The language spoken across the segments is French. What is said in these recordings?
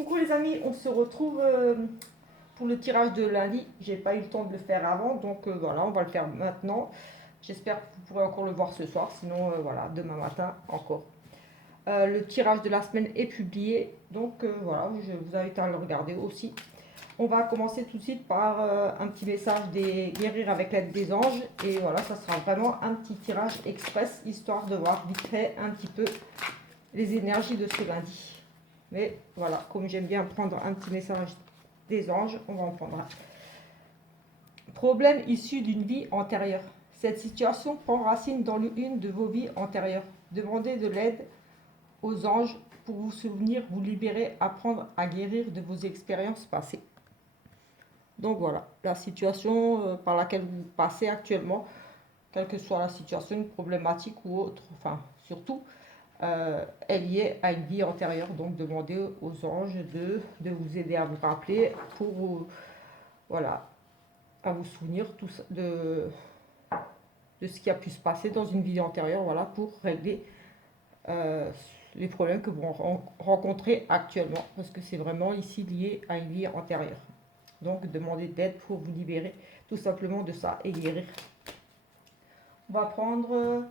Coucou les amis, on se retrouve pour le tirage de lundi. J'ai pas eu le temps de le faire avant, donc voilà, on va le faire maintenant. J'espère que vous pourrez encore le voir ce soir, sinon voilà, demain matin encore. Le tirage de la semaine est publié, donc voilà, je vous invite à le regarder aussi. On va commencer tout de suite par un petit message des guérir avec l'aide des anges. Et voilà, ça sera vraiment un petit tirage express, histoire de voir vite fait un petit peu les énergies de ce lundi. Mais voilà, comme j'aime bien prendre un petit message des anges, on va en prendre un. Problème issu d'une vie antérieure. Cette situation prend racine dans l'une de vos vies antérieures. Demandez de l'aide aux anges pour vous souvenir, vous libérer, apprendre à guérir de vos expériences passées. Donc voilà, la situation par laquelle vous passez actuellement, quelle que soit la situation, une problématique ou autre, enfin surtout, est liée à une vie antérieure. Donc demandez aux anges de vous aider à vous rappeler pour vous, voilà, à vous souvenir de ce qui a pu se passer dans une vie antérieure, voilà, pour régler les problèmes que vous rencontrez actuellement, parce que c'est vraiment ici lié à une vie antérieure. Donc demandez d'aide pour vous libérer tout simplement de ça et guérir. On va prendre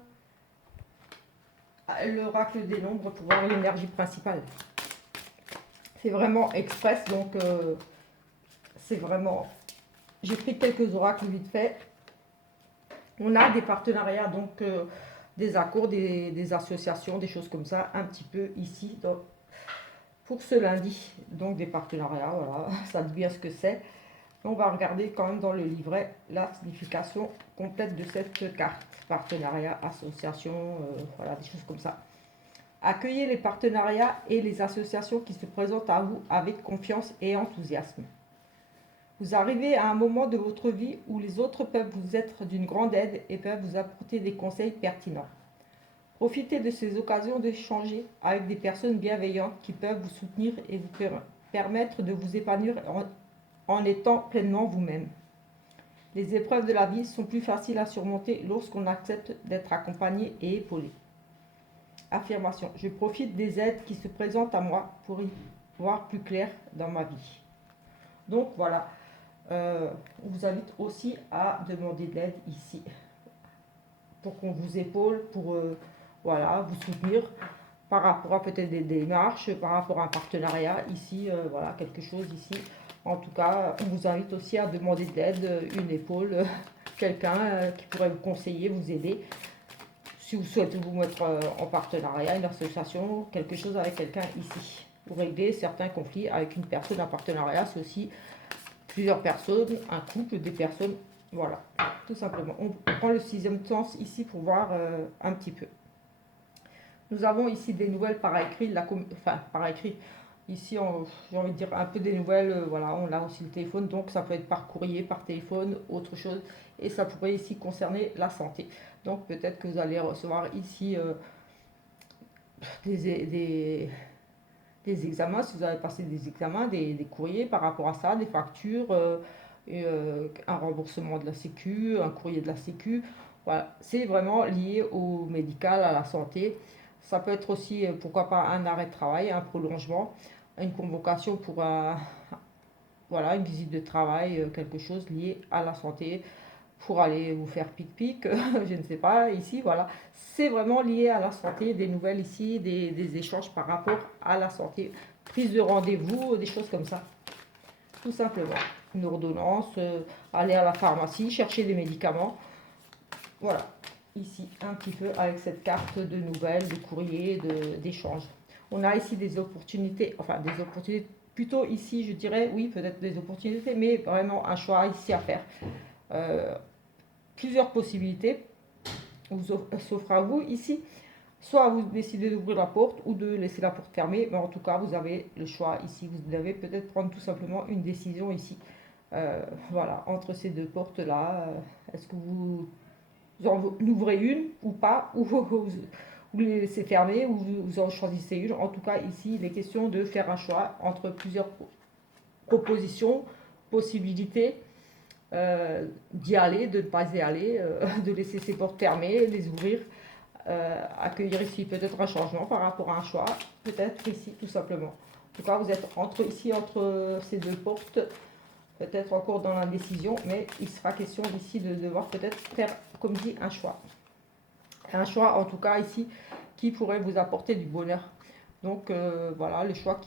l'oracle des nombres pour voir l'énergie principale. C'est vraiment express, donc c'est vraiment... J'ai pris quelques oracles vite fait. On a des partenariats, donc des accords, des associations, des choses comme ça, un petit peu ici pour ce lundi. Donc des partenariats, voilà, ça devient ce que c'est. On va regarder quand même dans le livret la signification complète de cette carte. Partenariat, association, voilà, des choses comme ça. Accueillez les partenariats et les associations qui se présentent à vous avec confiance et enthousiasme. Vous arrivez à un moment de votre vie où les autres peuvent vous être d'une grande aide et peuvent vous apporter des conseils pertinents. Profitez de ces occasions d'échanger avec des personnes bienveillantes qui peuvent vous soutenir et vous permettre de vous épanouir en étant pleinement vous-même. Les épreuves de la vie sont plus faciles à surmonter lorsqu'on accepte d'être accompagné et épaulé. Affirmation. Je profite des aides qui se présentent à moi pour y voir plus clair dans ma vie. Donc voilà, on vous invite aussi à demander de l'aide ici pour qu'on vous épaule, pour voilà, vous soutenir par rapport à peut-être des démarches, par rapport à un partenariat ici, voilà, quelque chose ici. En tout cas, on vous invite aussi à demander de l'aide, une épaule, quelqu'un qui pourrait vous conseiller, vous aider. Si vous souhaitez vous mettre en partenariat, une association, quelque chose avec quelqu'un ici. Pour régler certains conflits avec une personne, un partenariat, c'est aussi plusieurs personnes, un couple, des personnes, voilà, tout simplement. On prend le sixième sens ici pour voir un petit peu. Nous avons ici des nouvelles par écrit, enfin par écrit. Ici, j'ai envie de dire un peu des nouvelles, voilà, on a aussi le téléphone, donc ça peut être par courrier, par téléphone, autre chose. Et ça pourrait ici concerner la santé. Donc peut-être que vous allez recevoir ici des examens, si vous avez passé des examens, des courriers par rapport à ça, des factures, un remboursement de la Sécu, un courrier de la Sécu. Voilà, c'est vraiment lié au médical, à la santé. Ça peut être aussi, pourquoi pas, un arrêt de travail, un prolongement, une convocation pour voilà, une visite de travail, quelque chose lié à la santé, pour aller vous faire pic-pic, je ne sais pas, ici, voilà. C'est vraiment lié à la santé, des nouvelles ici, des échanges par rapport à la santé, prise de rendez-vous, des choses comme ça, tout simplement. Une ordonnance, aller à la pharmacie, chercher des médicaments, voilà. Ici, un petit peu avec cette carte de nouvelles, de courrier, d'échanges. On a ici des opportunités, enfin des opportunités, plutôt ici, je dirais, oui, peut-être des opportunités, mais vraiment un choix ici à faire. Plusieurs possibilités s'offrent à vous ici. Soit vous décidez d'ouvrir la porte ou de laisser la porte fermée, mais en tout cas vous avez le choix ici. Vous devez peut-être prendre tout simplement une décision ici. Voilà, entre ces deux portes-là, est-ce que vous en ouvrez une ou pas, ou vous les laissez fermer, ou vous en choisissez une. En tout cas ici, il est question de faire un choix entre plusieurs propositions, possibilités. D'y aller, de ne pas y aller, de laisser ses portes fermées, les ouvrir, accueillir ici peut-être un changement par rapport à un choix, peut-être ici tout simplement. tout cas, vous êtes ici entre ces deux portes, peut-être encore dans l'indécision, mais il sera question ici de devoir peut-être faire, comme dit, un choix. Un choix, en tout cas, ici, qui pourrait vous apporter du bonheur. Donc, voilà, le choix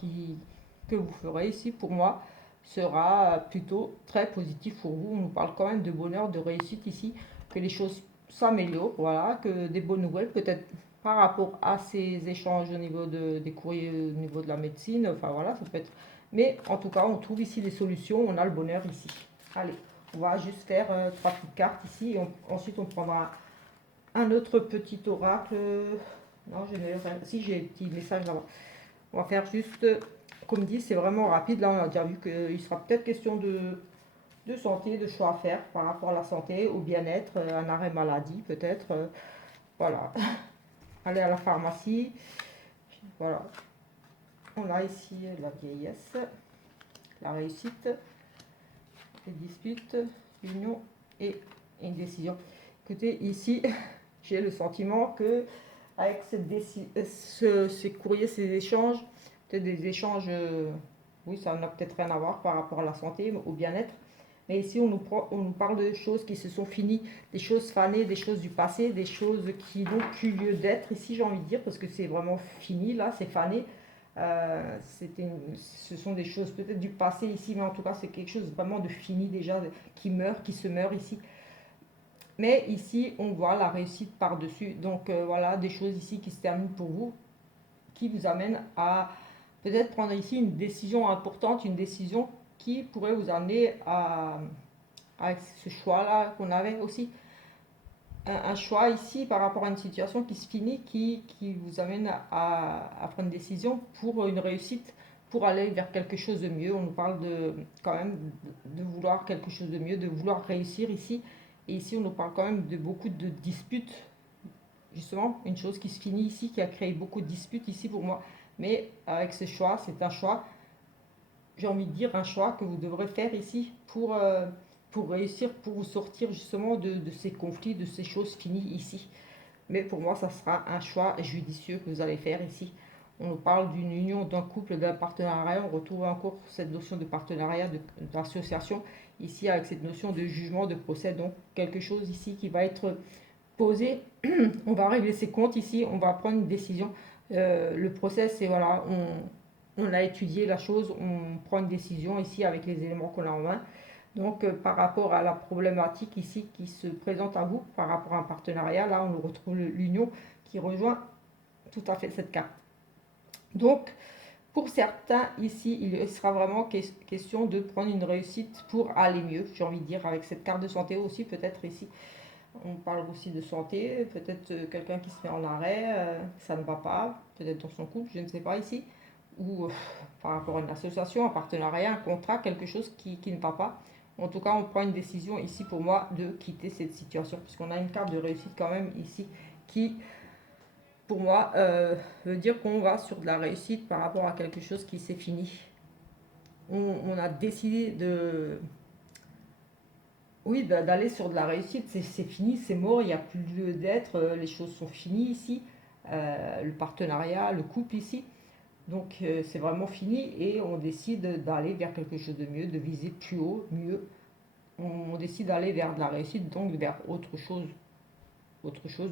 que vous ferez ici, pour moi, sera plutôt très positif pour vous. On nous parle quand même de bonheur, de réussite ici, que les choses s'améliorent, voilà, que des bonnes nouvelles, peut-être par rapport à ces échanges au niveau des courriers, au niveau de la médecine, enfin voilà, ça peut être... Mais en tout cas, on trouve ici des solutions, on a le bonheur ici. Allez, on va juste faire 3 petites cartes ici, et ensuite on prendra un autre petit oracle. Non, je n'ai rien. Si, j'ai un petit message là-bas. On va faire juste, comme dit, c'est vraiment rapide. Là, on a déjà vu qu'il sera peut-être question de santé, de choix à faire par rapport à la santé, au bien-être, un arrêt maladie peut-être. Voilà. Aller à la pharmacie. Voilà. On a ici la vieillesse, la réussite, les disputes, l'union et une décision. Écoutez, ici, j'ai le sentiment que avec ces courriers, ces échanges, peut-être des échanges, oui, ça n'a peut-être rien à voir par rapport à la santé, au bien-être. Mais ici, on nous parle de choses qui se sont finies, des choses fanées, des choses du passé, des choses qui n'ont plus lieu d'être ici, j'ai envie de dire, parce que c'est vraiment fini, là, c'est fané. Ce sont des choses peut-être du passé ici, mais en tout cas, c'est quelque chose vraiment de fini déjà, qui meurt, qui se meurt ici. Mais ici, on voit la réussite par-dessus. Donc voilà, des choses ici qui se terminent pour vous, qui vous amènent à peut-être prendre ici une décision importante, une décision qui pourrait vous amener à ce choix-là qu'on avait aussi. Un choix ici par rapport à une situation qui se finit, qui vous amène à prendre une décision pour une réussite, pour aller vers quelque chose de mieux. On nous parle quand même de vouloir quelque chose de mieux, de vouloir réussir ici. Et ici, on nous parle quand même de beaucoup de disputes. Justement, une chose qui se finit ici, qui a créé beaucoup de disputes ici pour moi. Mais avec ce choix, c'est un choix, j'ai envie de dire, un choix que vous devrez faire ici pour réussir, pour vous sortir justement de ces conflits, de ces choses finies ici. Mais pour moi, ça sera un choix judicieux que vous allez faire ici. On nous parle d'une union, d'un couple, d'un partenariat. On retrouve encore cette notion de partenariat, d'association, ici avec cette notion de jugement, de procès. Donc quelque chose ici qui va être posé. On va régler ses comptes ici, on va prendre une décision. Le procès, c'est voilà, on a étudié la chose, on prend une décision ici avec les éléments qu'on a en main. Donc, par rapport à la problématique ici qui se présente à vous, par rapport à un partenariat, là, on retrouve l'union qui rejoint tout à fait cette carte. Donc, pour certains, ici, il sera vraiment question de prendre une réussite pour aller mieux, j'ai envie de dire, avec cette carte de santé aussi, peut-être ici. On parle aussi de santé, peut-être quelqu'un qui se met en arrêt, ça ne va pas, peut-être dans son couple, je ne sais pas ici, ou par rapport à une association, un partenariat, un contrat, quelque chose qui ne va pas. En tout cas, on prend une décision ici pour moi de quitter cette situation, puisqu'on a une carte de réussite quand même ici qui, pour moi, veut dire qu'on va sur de la réussite par rapport à quelque chose qui s'est fini. On a décidé de... Oui, d'aller sur de la réussite, c'est fini, c'est mort, il n'y a plus lieu d'être, les choses sont finies ici, le partenariat, le couple ici. Donc c'est vraiment fini et on décide d'aller vers quelque chose de mieux, de viser plus haut, mieux. On décide d'aller vers de la réussite, donc vers autre chose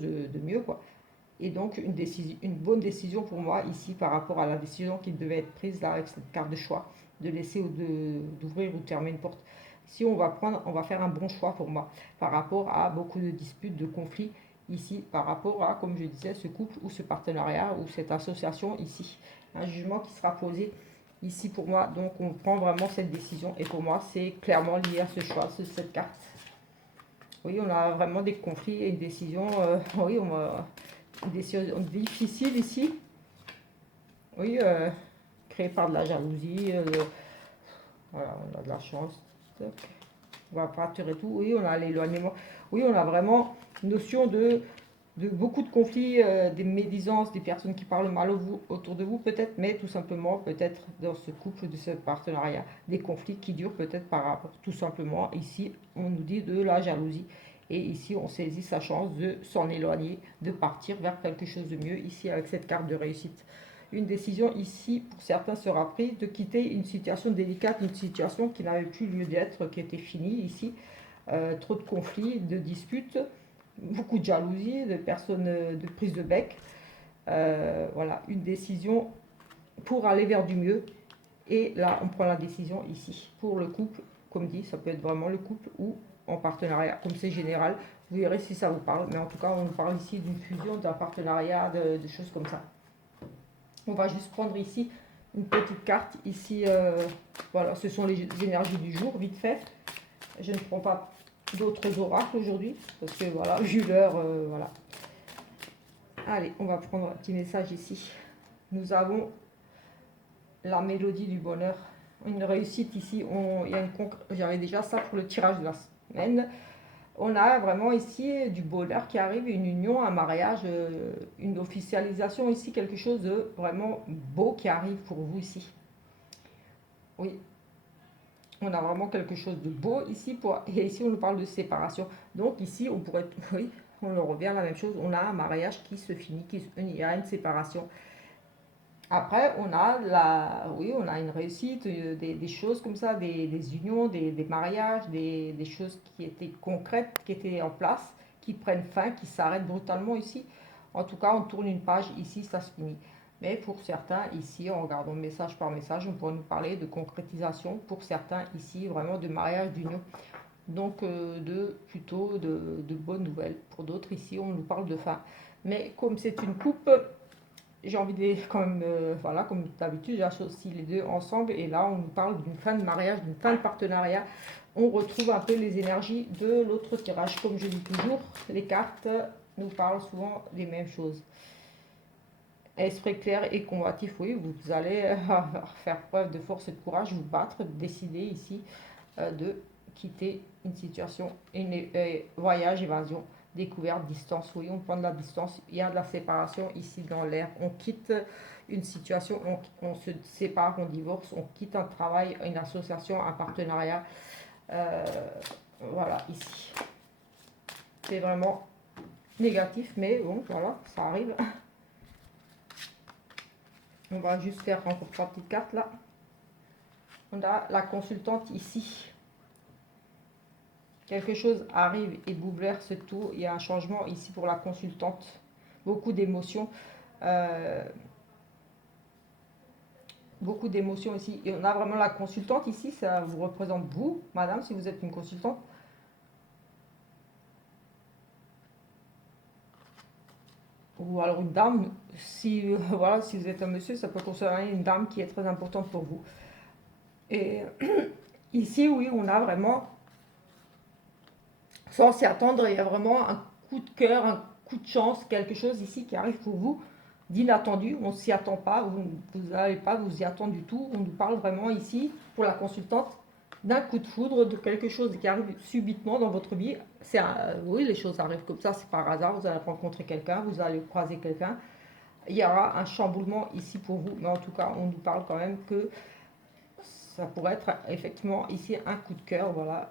de mieux, quoi. Et donc une bonne décision pour moi ici par rapport à la décision qui devait être prise là avec cette carte de choix, de laisser ou d'ouvrir ou de fermer une porte. Si on va faire un bon choix pour moi par rapport à beaucoup de disputes, de conflits ici, par rapport à, comme je disais, ce couple ou ce partenariat ou cette association ici. Un jugement qui sera posé ici pour moi. Donc on prend vraiment cette décision et pour moi c'est clairement lié à ce choix, cette carte. Oui, on a vraiment des conflits et une décision. Oui, on a une décision difficile ici. Oui, créée par de la jalousie. Voilà, on a de la chance. Tac. On va partir et tout. Oui, on a l'éloignement. Oui, on a vraiment une notion de beaucoup de conflits, des médisances, des personnes qui parlent mal autour de vous peut-être, mais tout simplement peut-être dans ce couple, de ce partenariat, des conflits qui durent peut-être par rapport, tout simplement, ici on nous dit de la jalousie. Et ici on saisit sa chance de s'en éloigner, de partir vers quelque chose de mieux, ici avec cette carte de réussite. Une décision ici, pour certains, sera prise de quitter une situation délicate, une situation qui n'avait plus lieu d'être, qui était finie ici. Trop de conflits, de disputes, beaucoup de jalousie, de personnes, de prise de bec. Voilà, une décision pour aller vers du mieux. Et là, on prend la décision ici. Pour le couple, comme dit, ça peut être vraiment le couple ou en partenariat, comme c'est général. Vous verrez si ça vous parle. Mais en tout cas, on parle ici d'une fusion, d'un partenariat, de choses comme ça. On va juste prendre ici une petite carte. Ici, voilà, ce sont les énergies du jour, vite fait. Je ne prends pas d'autres oracles aujourd'hui, parce que voilà, vu l'heure, voilà. Allez, on va prendre un petit message ici. Nous avons la mélodie du bonheur. Une réussite ici, j'avais déjà ça pour le tirage de la semaine. On a vraiment ici du bonheur qui arrive, une union, un mariage, une officialisation ici, quelque chose de vraiment beau qui arrive pour vous ici. Oui, on a vraiment quelque chose de beau ici, et ici on nous parle de séparation. Donc ici on pourrait, oui, on en revient à la même chose, on a un mariage qui se finit, il y a une séparation. Après, oui, on a une réussite, des choses comme ça, des unions, des mariages, des choses qui étaient concrètes, qui étaient en place, qui prennent fin, qui s'arrêtent brutalement ici. En tout cas, on tourne une page, ici, ça se finit. Mais pour certains, ici, en regardant message par message, on pourrait nous parler de concrétisation. Pour certains, ici, vraiment de mariage, d'union. Donc, plutôt de bonnes nouvelles. Pour d'autres, ici, on nous parle de fin. Mais comme c'est une coupe, j'ai envie de les, quand même, voilà, comme d'habitude, j'associe les deux ensemble. Et là, on nous parle d'une fin de mariage, d'une fin de partenariat. On retrouve un peu les énergies de l'autre tirage. Comme je dis toujours, les cartes nous parlent souvent des mêmes choses. Esprit clair et combatif, oui, vous allez faire preuve de force et de courage, vous battre, décider ici de quitter une situation, voyage, évasion, découverte, distance. Oui, on prend de la distance, il y a de la séparation ici dans l'air. On quitte une situation, on se sépare, on divorce, on quitte un travail, une association, un partenariat. Voilà, ici. C'est vraiment négatif, mais bon, voilà, ça arrive. On va juste faire encore 3 petites cartes là. On a la consultante ici. Quelque chose arrive et bouleverse tout. Il y a un changement ici pour la consultante. Beaucoup d'émotions. Beaucoup d'émotions ici. Et on a vraiment la consultante ici. Ça vous représente vous, madame, si vous êtes une consultante. Ou alors une dame. Si, voilà, si vous êtes un monsieur, ça peut concerner une dame qui est très importante pour vous. Et ici, oui, on a vraiment, sans s'y attendre, il y a vraiment un coup de cœur, un coup de chance, quelque chose ici qui arrive pour vous, d'inattendu. On ne s'y attend pas, vous n'allez pas vous y attendre du tout. On nous parle vraiment ici, pour la consultante, d'un coup de foudre, de quelque chose qui arrive subitement dans votre vie. Oui, les choses arrivent comme ça, c'est par hasard. Vous allez rencontrer quelqu'un, vous allez croiser quelqu'un. Il y aura un chamboulement ici pour vous, mais en tout cas, on nous parle quand même que ça pourrait être effectivement ici un coup de cœur, voilà,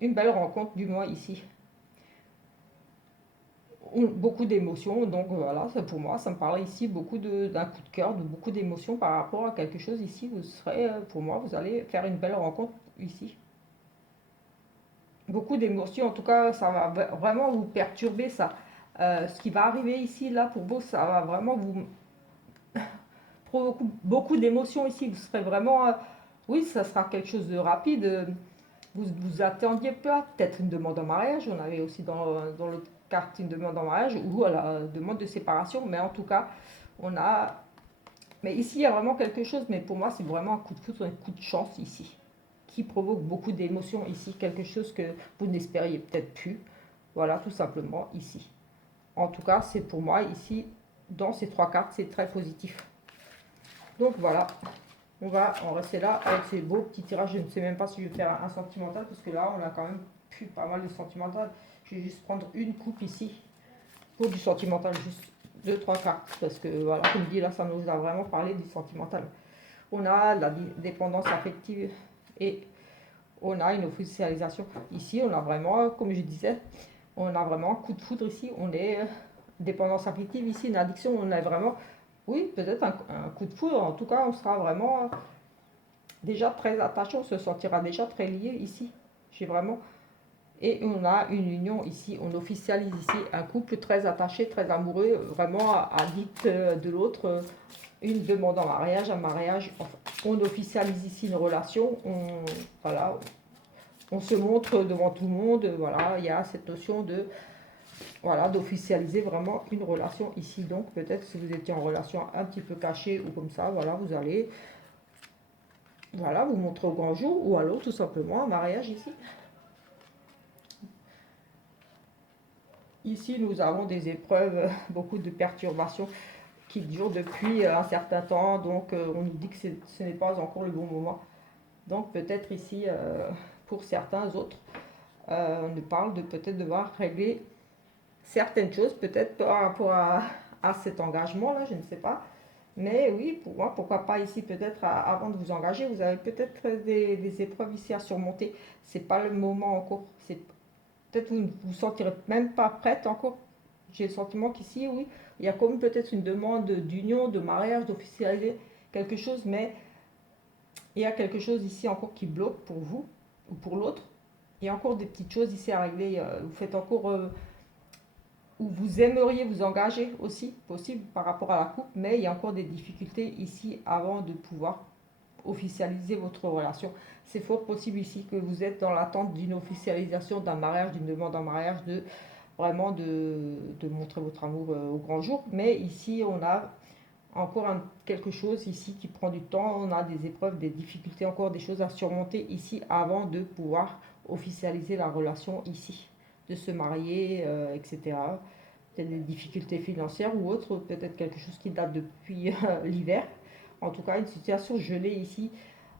une belle rencontre du mois ici. Beaucoup d'émotions, donc voilà, pour moi, ça me parle ici beaucoup d'un coup de cœur, de beaucoup d'émotions par rapport à quelque chose ici. Vous serez, pour moi, vous allez faire une belle rencontre ici. Beaucoup d'émotions, en tout cas, ça va vraiment vous perturber ça. Ce qui va arriver ici, là, pour vous, ça va vraiment vous provoquer beaucoup d'émotions ici. Vous serez vraiment, oui, ça sera quelque chose de rapide. Vous vous attendiez pas, peut-être une demande en mariage. On avait aussi dans le carte une demande en mariage ou à la demande de séparation. Mais en tout cas, on a. Mais ici, il y a vraiment quelque chose. Mais pour moi, c'est vraiment un coup de foudre, un coup de chance ici, qui provoque beaucoup d'émotions ici. Quelque chose que vous n'espériez peut-être plus. Voilà, tout simplement ici. En tout cas, c'est pour moi ici, dans ces 3 cartes, c'est très positif. Donc voilà, on va en rester là avec ces beaux petits tirages. Je ne sais même pas si je vais faire un sentimental parce que là, on a quand même plus pas mal de sentimental. Je vais juste prendre une coupe ici pour du sentimental, juste 2-3 cartes. Parce que voilà, comme dit, là, ça nous a vraiment parlé du sentimental. On a la dépendance affective et on a une officialisation. Ici, on a vraiment, comme je disais, on a vraiment un coup de foudre ici. On est dépendance affective, ici, une addiction, on a vraiment, oui, peut-être un coup de foudre. En tout cas, on sera vraiment déjà très attaché, on se sentira déjà très lié ici. J'ai vraiment... Et on a une union ici, on officialise ici un couple très attaché, très amoureux, vraiment addict de l'autre. Une demande en mariage, un mariage, enfin, on officialise ici une relation, voilà, on se montre devant tout le monde, voilà, il y a cette notion de, voilà, d'officialiser vraiment une relation ici. Donc peut-être si vous étiez en relation un petit peu cachée ou comme ça, voilà, vous allez, voilà, vous montrer au grand jour, ou alors tout simplement un mariage ici. Ici, nous avons des épreuves, beaucoup de perturbations qui durent depuis un certain temps, donc on nous dit que ce n'est pas encore le bon moment. Donc peut-être ici, pour certains autres, on nous parle de peut-être devoir régler certaines choses, peut-être par rapport à cet engagement-là, je ne sais pas. Mais oui, pour moi, pourquoi pas ici, peut-être avant de vous engager, vous avez peut-être des épreuves ici à surmonter. C'est pas le moment encore. Peut-être vous ne vous sentirez même pas prête encore. J'ai le sentiment qu'ici, oui, il y a comme peut-être une demande d'union, de mariage, d'officialiser quelque chose, mais il y a quelque chose ici encore qui bloque pour vous ou pour l'autre. Il y a encore des petites choses ici à régler. Vous faites encore, ou vous aimeriez vous engager aussi, possible par rapport à la coupe, mais il y a encore des difficultés ici avant de pouvoir officialiser votre relation. C'est fort possible ici que vous êtes dans l'attente d'une officialisation d'un mariage, d'une demande en mariage, de vraiment de montrer votre amour au grand jour. Mais ici, on a encore quelque chose ici qui prend du temps. On a des épreuves, des difficultés, encore des choses à surmonter ici avant de pouvoir officialiser la relation ici, de se marier, etc. Peut-être des difficultés financières ou autre, peut-être quelque chose qui date depuis l'hiver. En tout cas, une situation gelée ici,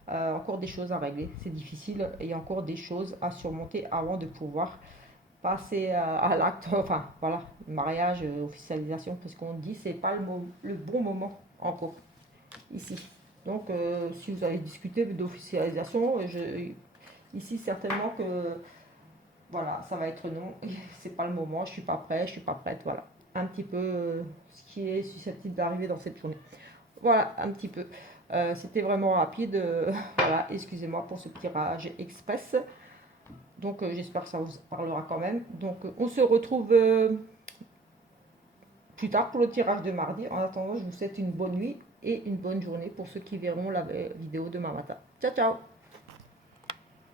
encore des choses à régler. C'est difficile et il y a encore des choses à surmonter avant de pouvoir passer à l'acte, enfin voilà, mariage, officialisation, parce qu'on dit c'est pas le bon moment encore ici. Donc si vous avez discuté d'officialisation, ici certainement que voilà, ça va être non, c'est pas le moment, je suis pas prêt, je suis pas prête, voilà. Un petit peu ce qui est susceptible d'arriver dans cette journée. Voilà, un petit peu. C'était vraiment rapide. Voilà, excusez-moi pour ce tirage express. Donc j'espère que ça vous parlera quand même. Donc on se retrouve plus tard pour le tirage de mardi. En attendant, je vous souhaite une bonne nuit et une bonne journée pour ceux qui verront la vidéo demain matin. Ciao, ciao!